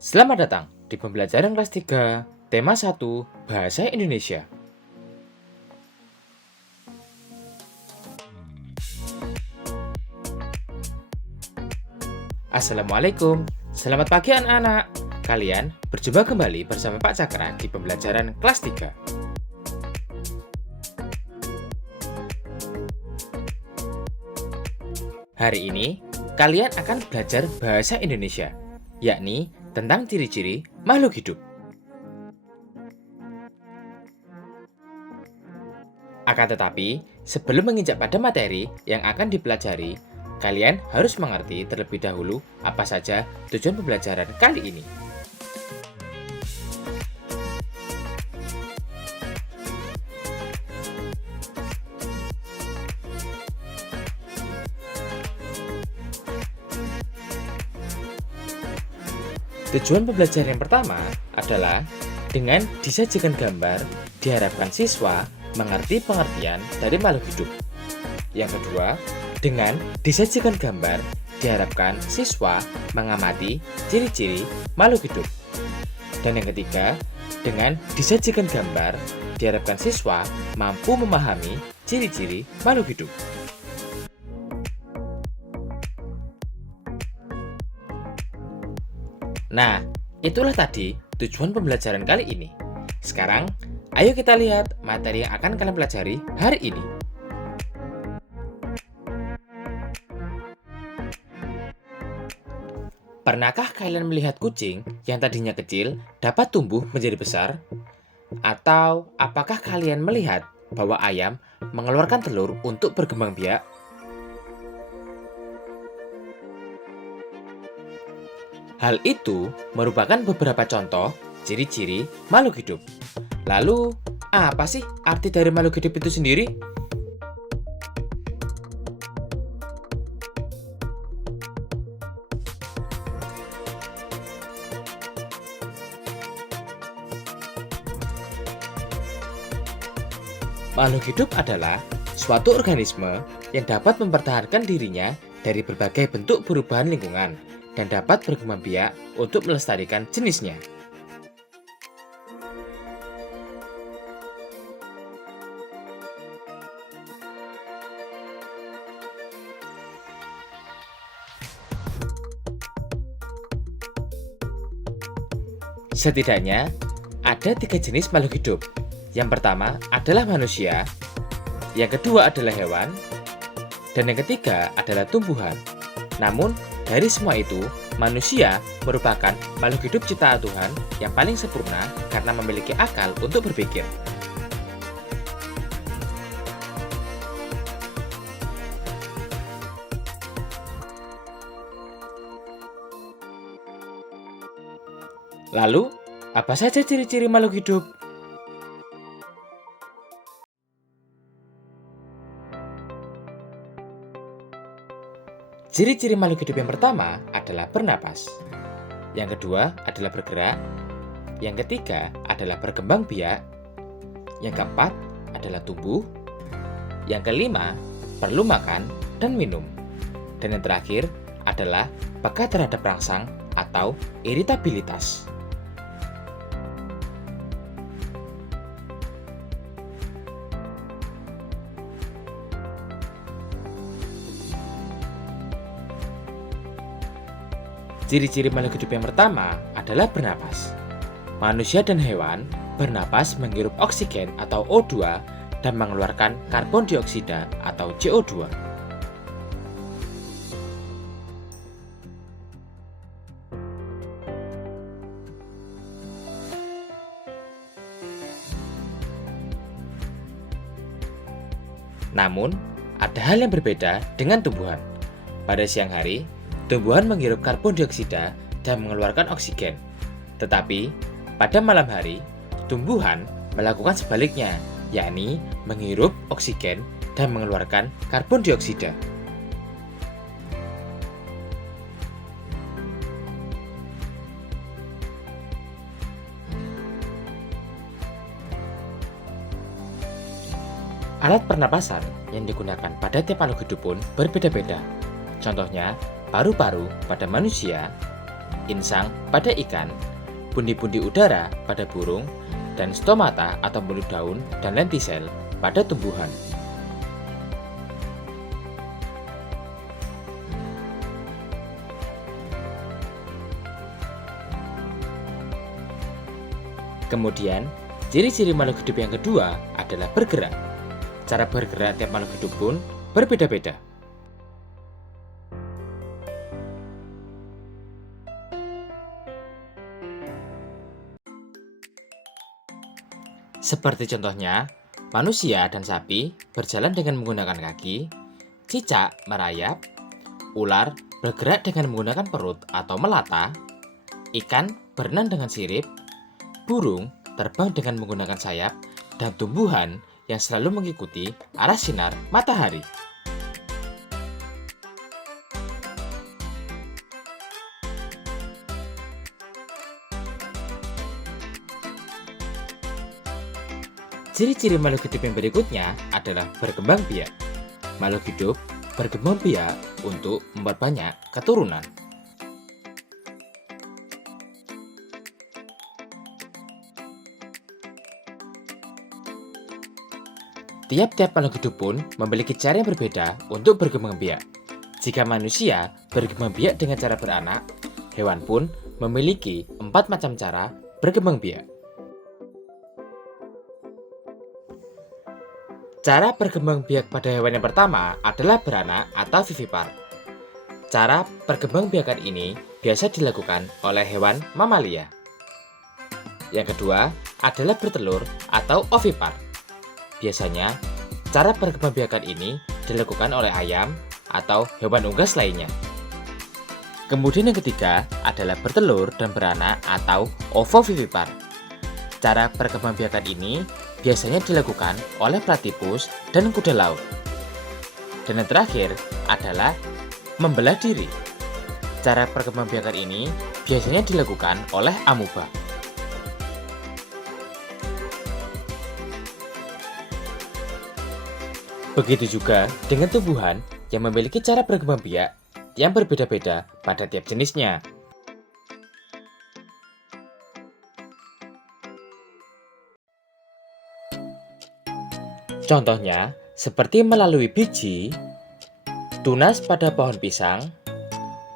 Selamat datang di pembelajaran kelas 3, tema 1, Bahasa Indonesia. Assalamualaikum, selamat pagi anak-anak. Kalian berjumpa kembali bersama Pak Cakra di pembelajaran kelas 3. Hari ini, kalian akan belajar bahasa Indonesia, yakni tentang ciri-ciri makhluk hidup. Akan tetapi, sebelum menginjak pada materi yang akan dipelajari, kalian harus mengerti terlebih dahulu apa saja tujuan pembelajaran kali ini. Tujuan pembelajaran yang pertama adalah dengan disajikan gambar, diharapkan siswa mengerti pengertian dari makhluk hidup. Yang kedua, dengan disajikan gambar, diharapkan siswa mengamati ciri-ciri makhluk hidup. Dan yang ketiga, dengan disajikan gambar, diharapkan siswa mampu memahami ciri-ciri makhluk hidup. Nah, itulah tadi tujuan pembelajaran kali ini. Sekarang, ayo kita lihat materi yang akan kalian pelajari hari ini. Pernahkah kalian melihat kucing yang tadinya kecil dapat tumbuh menjadi besar? Atau apakah kalian melihat bahwa ayam mengeluarkan telur untuk berkembang biak? Hal itu merupakan beberapa contoh ciri-ciri makhluk hidup. Lalu, apa sih arti dari makhluk hidup itu sendiri? Makhluk hidup adalah suatu organisme yang dapat mempertahankan dirinya dari berbagai bentuk perubahan lingkungan dan dapat berkembang biak untuk melestarikan jenisnya. Setidaknya, ada 3 jenis makhluk hidup. Yang pertama adalah manusia, yang kedua adalah hewan, dan yang ketiga adalah tumbuhan. Namun, dari semua itu, manusia merupakan makhluk hidup ciptaan Tuhan yang paling sempurna karena memiliki akal untuk berpikir. Lalu, apa saja ciri-ciri makhluk hidup? Ciri-ciri makhluk hidup yang pertama adalah bernapas. Yang kedua adalah bergerak. Yang ketiga adalah berkembang biak. Yang keempat adalah tumbuh. Yang kelima, perlu makan dan minum. Dan yang terakhir adalah peka terhadap rangsang atau iritabilitas. Ciri-ciri makhluk hidup yang pertama adalah bernapas. Manusia dan hewan bernapas menghirup oksigen atau O2 dan mengeluarkan karbon dioksida atau CO2. Namun, ada hal yang berbeda dengan tumbuhan. Pada siang hari, tumbuhan menghirup karbon dioksida dan mengeluarkan oksigen. Tetapi, pada malam hari, tumbuhan melakukan sebaliknya, yakni menghirup oksigen dan mengeluarkan karbon dioksida. Alat pernapasan yang digunakan pada tiap makhluk hidup pun berbeda-beda. Contohnya, paru-paru pada manusia, insang pada ikan, pundi-pundi udara pada burung, dan stomata atau mulut daun dan lentisel pada tumbuhan. Kemudian, ciri-ciri makhluk hidup yang kedua adalah bergerak. Cara bergerak tiap makhluk hidup pun berbeda-beda. Seperti contohnya, manusia dan sapi berjalan dengan menggunakan kaki, cicak merayap, ular bergerak dengan menggunakan perut atau melata, ikan berenang dengan sirip, burung terbang dengan menggunakan sayap, dan tumbuhan yang selalu mengikuti arah sinar matahari. Ciri-ciri makhluk hidup yang berikutnya adalah berkembang biak. Makhluk hidup berkembang biak untuk memperbanyak keturunan. Tiap-tiap makhluk hidup pun memiliki cara yang berbeda untuk berkembang biak. Jika manusia berkembang biak dengan cara beranak, hewan pun memiliki 4 macam cara berkembang biak. Cara berkembang biak pada hewan yang pertama adalah beranak atau vivipar. Cara berkembang biakan ini biasa dilakukan oleh hewan mamalia. Yang kedua adalah bertelur atau ovipar. Biasanya, cara perkembangbiakan ini dilakukan oleh ayam atau hewan unggas lainnya. Kemudian yang ketiga adalah bertelur dan beranak atau ovovivipar. Cara perkembangbiakan ini biasanya dilakukan oleh platypus dan kuda laut. Dan yang terakhir adalah membelah diri. Cara perkembangbiakan ini biasanya dilakukan oleh amuba. Begitu juga dengan tumbuhan yang memiliki cara berkembang biak yang berbeda-beda pada tiap jenisnya. Contohnya, seperti melalui biji, tunas pada pohon pisang,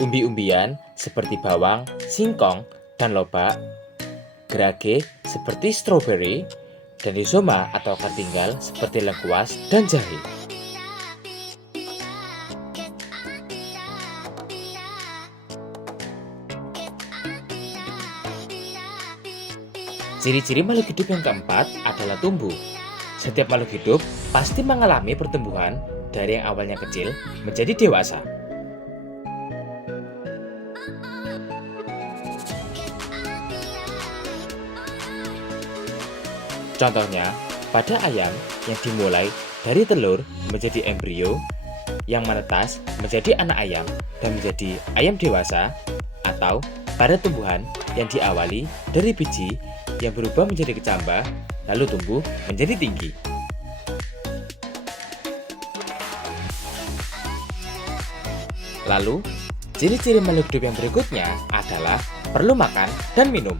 umbi-umbian seperti bawang, singkong, dan lobak, gerage seperti stroberi, dan rizoma atau akar tinggal seperti lengkuas dan jahe. Ciri-ciri makhluk hidup yang keempat adalah tumbuh. Setiap makhluk hidup pasti mengalami pertumbuhan dari yang awalnya kecil menjadi dewasa. Contohnya, pada ayam yang dimulai dari telur menjadi embrio, yang menetas menjadi anak ayam dan menjadi ayam dewasa, atau pada tumbuhan yang diawali dari biji yang berubah menjadi kecambah, lalu tumbuh menjadi tinggi. Lalu, ciri-ciri makhluk hidup yang berikutnya adalah perlu makan dan minum.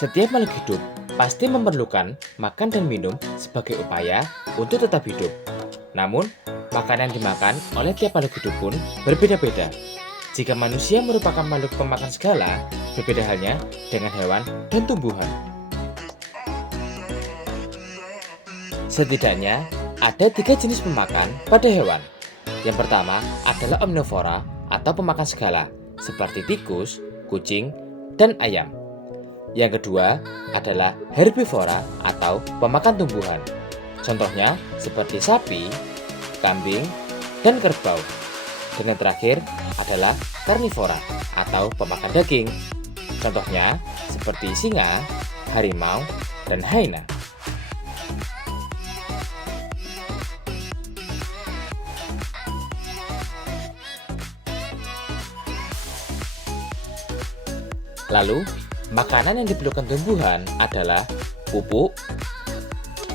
Setiap makhluk hidup pasti memerlukan makan dan minum sebagai upaya untuk tetap hidup. Namun, makanan yang dimakan oleh tiap makhluk hidup pun berbeda-beda. Jika manusia merupakan makhluk pemakan segala, berbeda halnya dengan hewan dan tumbuhan. Setidaknya, ada 3 jenis pemakan pada hewan. Yang pertama adalah omnivora atau pemakan segala, seperti tikus, kucing, dan ayam. Yang kedua adalah herbivora atau pemakan tumbuhan. Contohnya seperti sapi, kambing, dan kerbau. Dan yang terakhir adalah karnivora atau pemakan daging. Contohnya seperti singa, harimau, dan hyena. Lalu, makanan yang diperlukan tumbuhan adalah pupuk,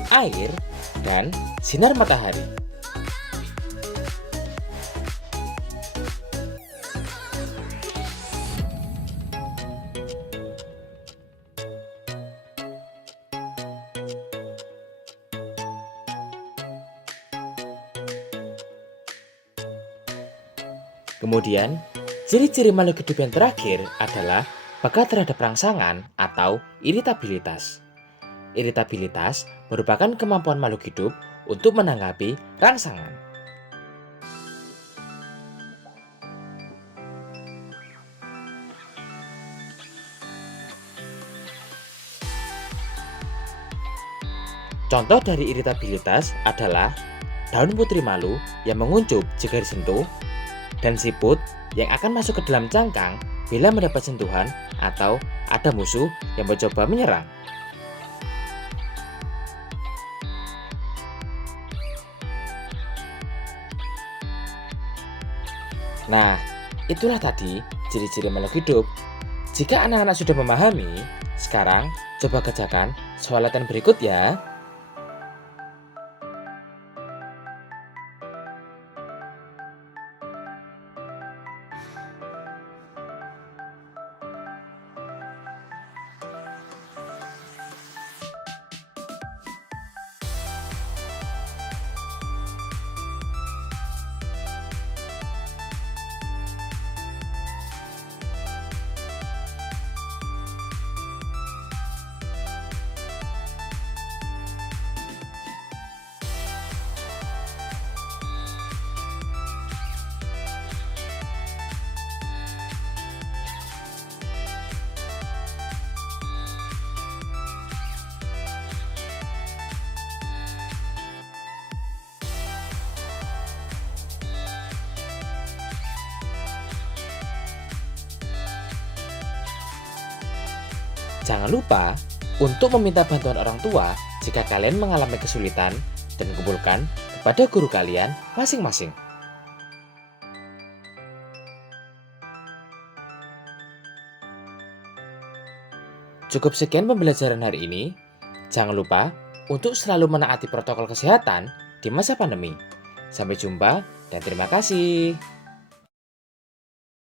air, dan sinar matahari. Kemudian, ciri-ciri makhluk hidup yang terakhir adalah peka terhadap rangsangan atau iritabilitas. Iritabilitas merupakan kemampuan makhluk hidup untuk menanggapi rangsangan. Contoh dari iritabilitas adalah daun putri malu yang menguncup jika disentuh, dan siput yang akan masuk ke dalam cangkang bila mendapat sentuhan atau ada musuh yang mencoba menyerang. Nah, itulah tadi ciri-ciri makhluk hidup. Jika anak-anak sudah memahami, sekarang coba kerjakan soal latihan berikut ya. Jangan lupa untuk meminta bantuan orang tua jika kalian mengalami kesulitan dan kumpulkan kepada guru kalian masing-masing. Cukup sekian pembelajaran hari ini. Jangan lupa untuk selalu menaati protokol kesehatan di masa pandemi. Sampai jumpa dan terima kasih.